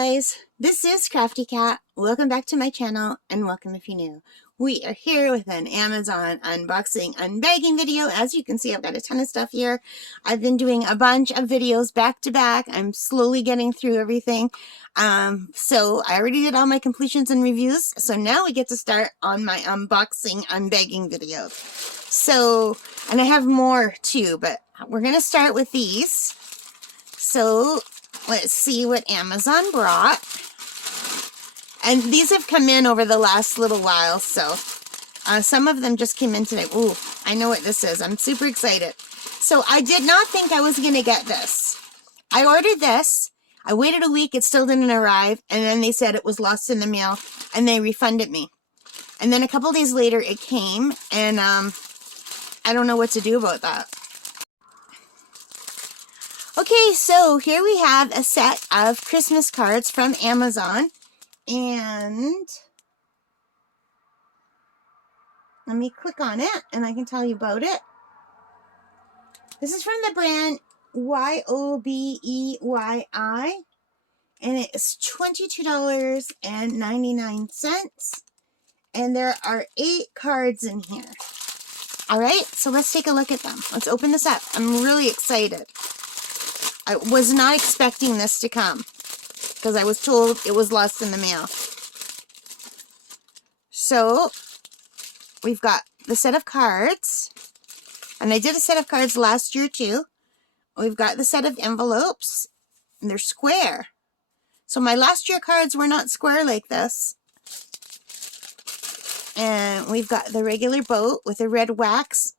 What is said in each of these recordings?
guys, this is Crafty Cat. Welcome back to my channel and welcome if you're new. We are here with an Amazon unboxing unbagging video. As you can see, I've got a ton of stuff here. I've been doing a bunch of videos back to back. I'm slowly getting through everything. So I already did all my completions and reviews. So now we get to start on my unboxing unbagging videos. So, and I have more too, but we're going to start with these. So let's see what Amazon brought. And these have come in over the last little while, so some of them just came in today. Ooh, I know what this is. I'm super excited. So I did not think I was going to get this. I ordered this. I waited a week. It still didn't arrive. And then they said it was lost in the mail, and they refunded me. And then a couple days later, it came, and I don't know what to do about that. Okay, so here we have a set of Christmas cards from Amazon, and let me click on it, and I can tell you about it. This is from the brand YOBEYI, and it is $22.99, and there are 8 cards in here. All right, so let's take a look at them. Let's open this up. I'm really excited. I was not expecting this to come because I was told it was lost in the mail. So we've got the set of cards, and I did a set of cards last year too. We've got the set of envelopes, and they're square. So my last year cards were not square like this. And we've got the regular boat with a red wax,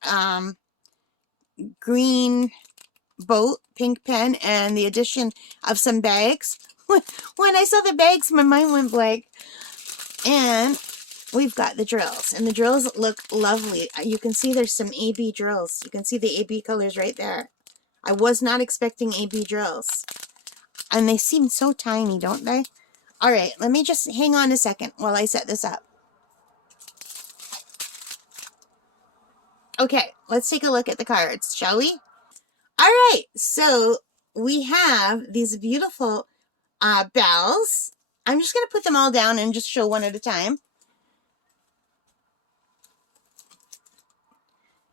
green boat, pink pen, and the addition of some bags. When I saw the bags, my mind went blank. And we've got the drills, and the drills look lovely. You can see there's some AB drills. You can see the AB colors right there. I was not expecting AB drills. And they seem so tiny, don't they? All right, let me just hang on a second while I set this up. Okay, let's take a look at the cards, shall we? All right, so we have these beautiful bells. I'm just going to put them all down and just show one at a time.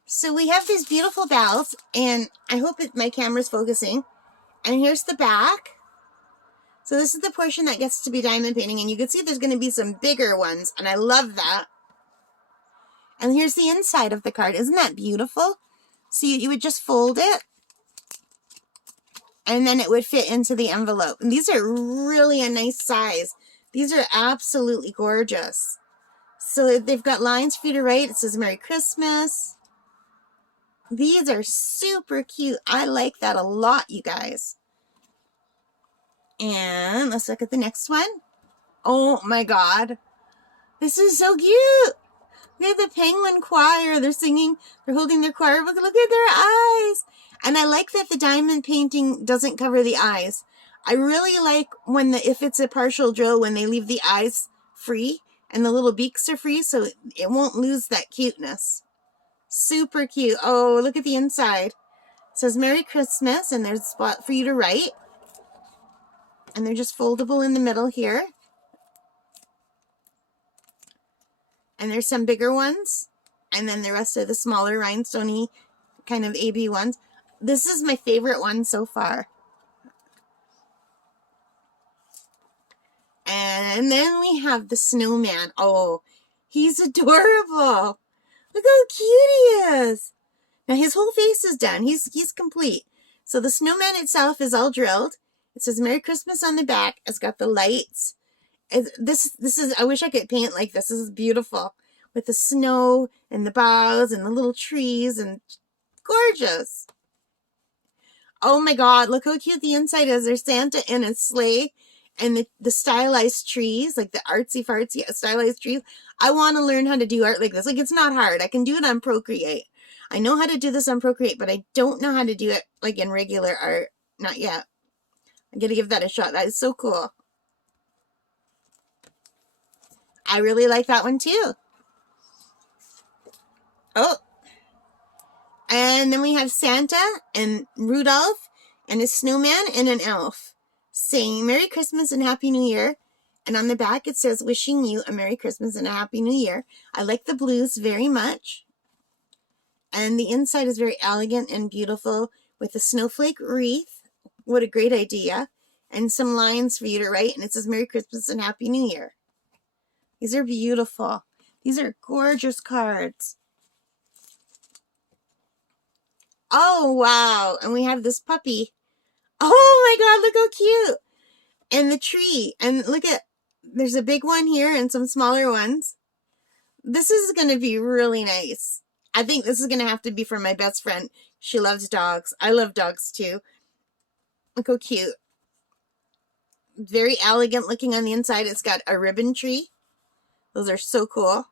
So we have these beautiful bells, and I hope that my camera's focusing. And here's the back. So this is the portion that gets to be diamond painting, and you can see there's going to be some bigger ones, and I love that. And here's the inside of the card. Isn't that beautiful? So you would just fold it, and then it would fit into the envelope. And these are really a nice size. These are absolutely gorgeous. So they've got lines for you to write. It says Merry Christmas. These are super cute. I like that a lot, you guys. And let's look at the next one. Oh my God. This is so cute. Look at the penguin choir. They're singing. They're holding their choir book. Look at their eyes. And I like that the diamond painting doesn't cover the eyes. I really like when if it's a partial drill, when they leave the eyes free and the little beaks are free, so it won't lose that cuteness. Super cute. Oh, look at the inside. It says Merry Christmas, and there's a spot for you to write. And they're just foldable in the middle here. And there's some bigger ones, and then the rest of the smaller rhinestoney kind of AB ones. This is my favorite one so far. And then we have the snowman. Oh, he's adorable. Look how cute he is. Now his whole face is done. He's complete. So the snowman itself is all drilled. It says Merry Christmas on the back. It's got the lights. This is, I wish I could paint like this. This is beautiful with the snow and the boughs and the little trees, and gorgeous. Oh my God, look how cute the inside is. There's Santa in a sleigh, and the stylized trees, like the artsy fartsy stylized trees. I want to learn how to do art like this. Like, it's not hard. I can do it on Procreate. I know how to do this on Procreate, but I don't know how to do it like in regular art. Not yet. I'm going to give that a shot. That is so cool. I really like that one too. Oh, and then we have Santa and Rudolph and a snowman and an elf. saying Merry Christmas and Happy New Year. And on the back it says, wishing you a Merry Christmas and a Happy New Year. I like the blues very much. And the inside is very elegant and beautiful with a snowflake wreath. What a great idea. And some lines for you to write. And it says, Merry Christmas and Happy New Year. These are beautiful. These are gorgeous cards. Oh, wow. And we have this puppy. Oh, my God. Look how cute. And the tree. And look at, there's a big one here and some smaller ones. This is going to be really nice. I think this is going to have to be for my best friend. She loves dogs. I love dogs too. Look how cute. Very elegant looking on the inside. It's got a ribbon tree. Those are so cool.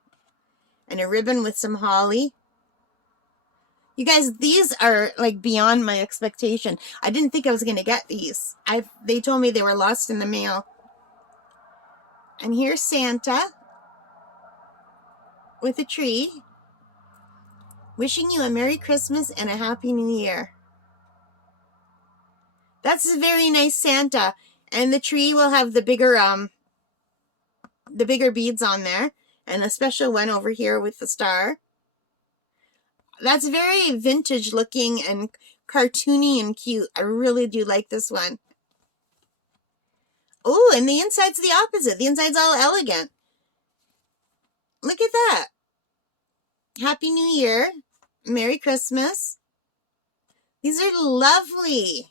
And a ribbon with some holly. You guys, these are like beyond my expectation. I didn't think I was going to get these. They told me they were lost in the mail. And here's Santa with a tree. Wishing you a Merry Christmas and a Happy New Year. That's a very nice Santa. And the tree will have the bigger beads on there. And a special one over here with the star. That's very vintage looking and cartoony and cute. I really do like this one. Oh, and the inside's the opposite. The inside's all elegant. Look at that. Happy New Year. Merry Christmas. These are lovely.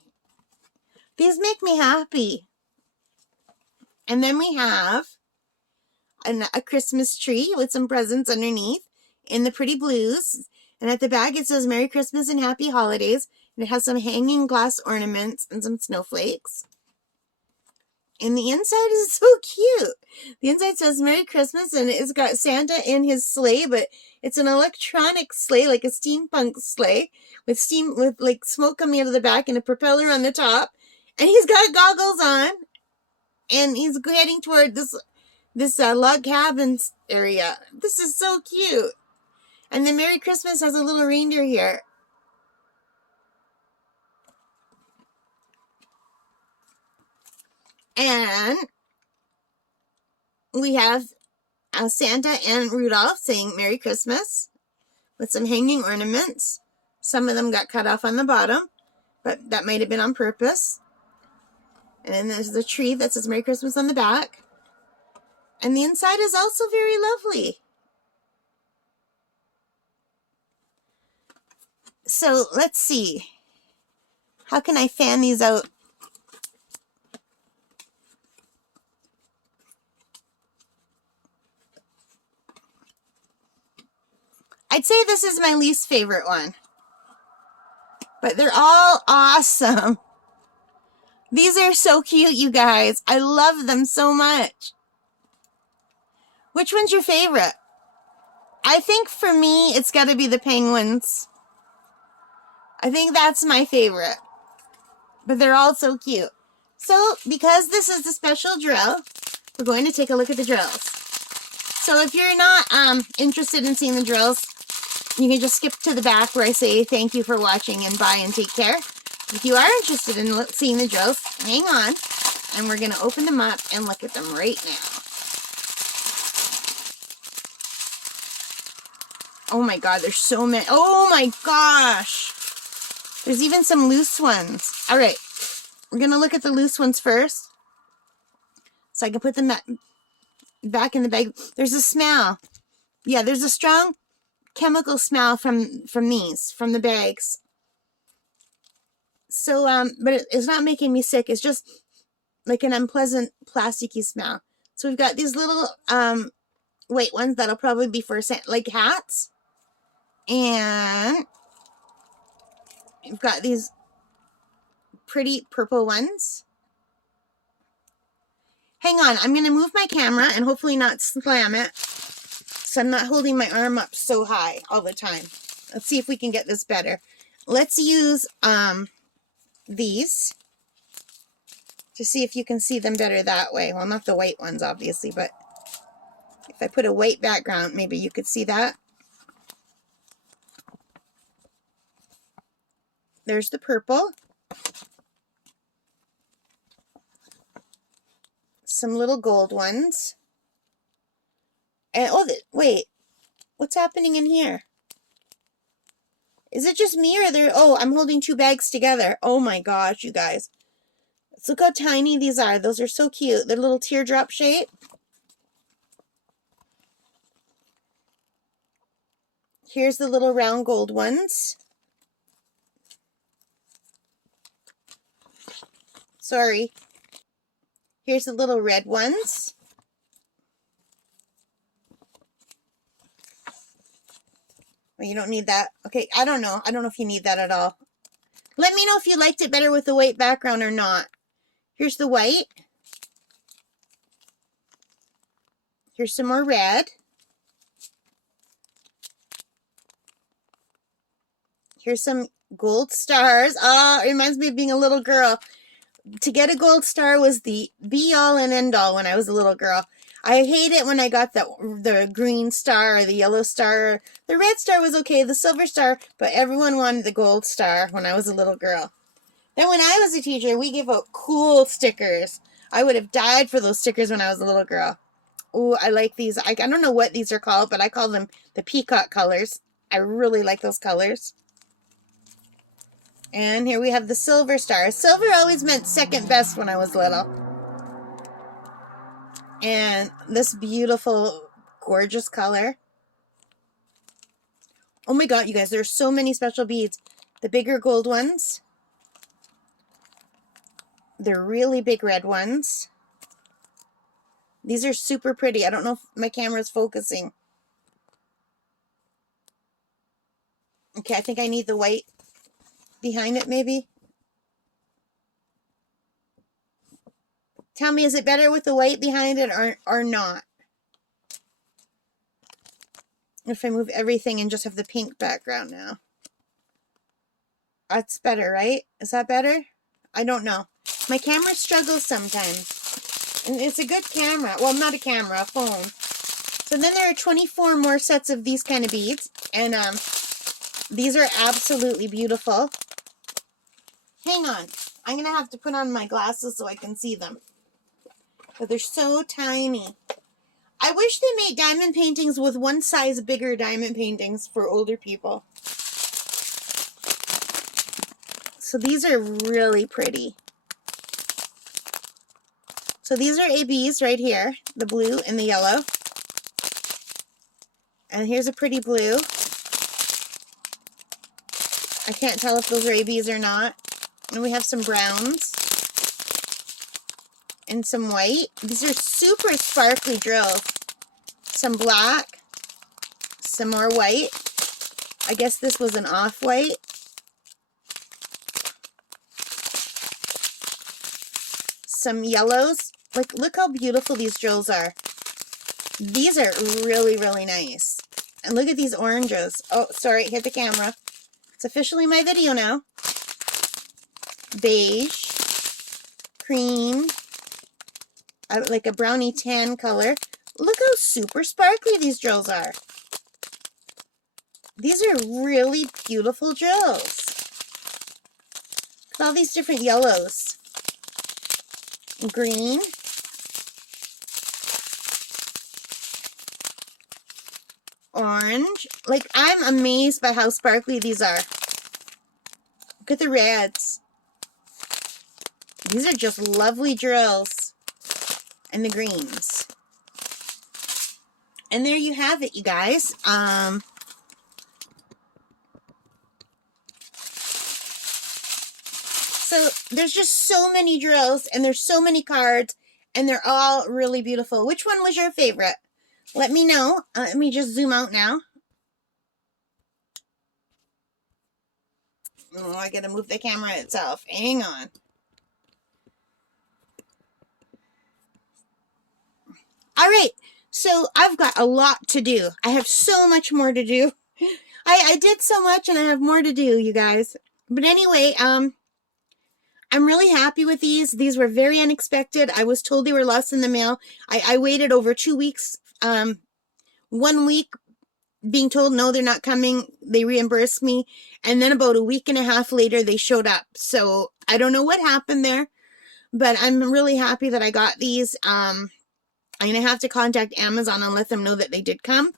These make me happy. And then we have a Christmas tree with some presents underneath in the pretty blues. And at the back it says Merry Christmas and Happy Holidays. And it has some hanging glass ornaments and some snowflakes. And the inside is so cute. The inside says Merry Christmas and it's got Santa in his sleigh, but it's an electronic sleigh, like a steampunk sleigh with like smoke coming out of the back and a propeller on the top. And he's got goggles on and he's heading toward this log cabin area. This is so cute. And then Merry Christmas has a little reindeer here. And we have Santa and Rudolph saying Merry Christmas with some hanging ornaments. Some of them got cut off on the bottom, but that might have been on purpose. And then there's the tree that says Merry Christmas on the back. And the inside is also very lovely. So let's see. How can I fan these out? I'd say this is my least favorite one. But they're all awesome. These are so cute, you guys. I love them so much. Which one's your favorite? I think for me, it's got to be the penguins. I think that's my favorite. But they're all so cute. So, because this is the special drill, we're going to take a look at the drills. So if you're not interested in seeing the drills, you can just skip to the back where I say thank you for watching and bye and take care. If you are interested in seeing the drills, hang on. And we're going to open them up and look at them right now. Oh my God, there's so many. Oh my gosh. There's even some loose ones. All right, we're going to look at the loose ones first. So I can put them back in the bag. There's a smell. Yeah, there's a strong chemical smell from the bags. So, but it's not making me sick. It's just like an unpleasant plasticky smell. So we've got these little white ones that'll probably be for like hats. And we've got these pretty purple ones. Hang on, I'm going to move my camera and hopefully not slam it. So I'm not holding my arm up so high all the time. Let's see if we can get this better. Let's use these to see if you can see them better that way. Well, not the white ones, obviously, but if I put a white background, maybe you could see that. There's the purple. some little gold ones. And oh, wait, what's happening in here? Is it just me or there? Oh, I'm holding two bags together. Oh my gosh, you guys. Let's look how tiny these are. Those are so cute. They're little teardrop shape. Here's the little round gold ones. Sorry. Here's the little red ones. Well, you don't need that. Okay, I don't know. I don't know if you need that at all. Let me know if you liked it better with the white background or not. Here's the white. Here's some more red. Here's some gold stars. Oh, it reminds me of being a little girl. To get a gold star was the be-all and end-all when I was a little girl. I hate it when I got the green star or the yellow star. The red star was okay, the silver star, but everyone wanted the gold star when I was a little girl. Then when I was a teacher, we gave out cool stickers. I would have died for those stickers when I was a little girl. Oh, I like these. I don't know what these are called, but I call them the peacock colors. I really like those colors. And here we have the silver star. Silver always meant second best when I was little. And this beautiful, gorgeous color. Oh my god, you guys, there's so many special beads. The bigger gold ones. The really big red ones. These are super pretty. I don't know if my camera's focusing. Okay, I think I need the white behind it, maybe. Tell me, is it better with the white behind it or not? If I move everything and just have the pink background now. That's better, right? Is that better? I don't know. My camera struggles sometimes. And it's a good camera. Well, not a camera, a phone. So then there are 24 more sets of these kind of beads. And these are absolutely beautiful. Hang on. I'm going to have to put on my glasses so I can see them. But they're so tiny. I wish they made diamond paintings with one size bigger diamond paintings for older people. So these are really pretty. So these are ABs right here. The blue and the yellow. And here's a pretty blue. I can't tell if those are ABs or not. And we have some browns. And some white. These are super sparkly drills. Some black. Some more white. I guess this was an off-white. Some yellows. Like, look how beautiful these drills are. These are really, really nice. And look at these oranges. Oh, sorry, hit the camera. It's officially my video now. Beige. Cream. Like a brownie tan color. Look how super sparkly these drills are. These are really beautiful drills. Look at all these different yellows. Green. Orange. Like, I'm amazed by how sparkly these are. Look at the reds. These are just lovely drills. And the greens. And there you have it, you guys. So there's just so many drills and there's so many cards and they're all really beautiful. Which one was your favorite? Let me know. Let me just zoom out now. Oh, I gotta move the camera itself. Hang on. All right. So I've got a lot to do. I have so much more to do. I did so much and I have more to do, you guys. But anyway, I'm really happy with these. These were very unexpected. I was told they were lost in the mail. I waited over 2 weeks. 1 week being told, no, they're not coming. They reimbursed me. And then about a week and a half later, they showed up. So I don't know what happened there. but I'm really happy that I got these. I'm going to have to contact Amazon and let them know that they did come.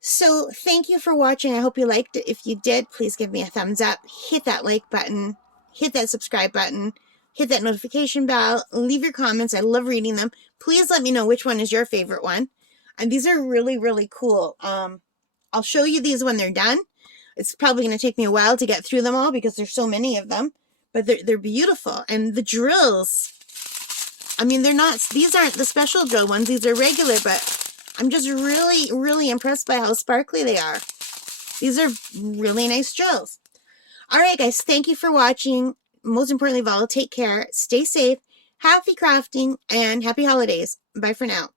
So thank you for watching. I hope you liked it. If you did, please give me a thumbs up. Hit that like button. Hit that subscribe button. Hit that notification bell. Leave your comments. I love reading them. Please let me know which one is your favorite one. And these are really, really cool. I'll show you these when they're done. It's probably going to take me a while to get through them all because there's so many of them. But they're beautiful. And the drills, I mean, these aren't the special drill ones. These are regular, but I'm just really, really impressed by how sparkly they are. These are really nice drills. All right, guys, thank you for watching. Most importantly of all, take care, stay safe, happy crafting, and happy holidays. Bye for now.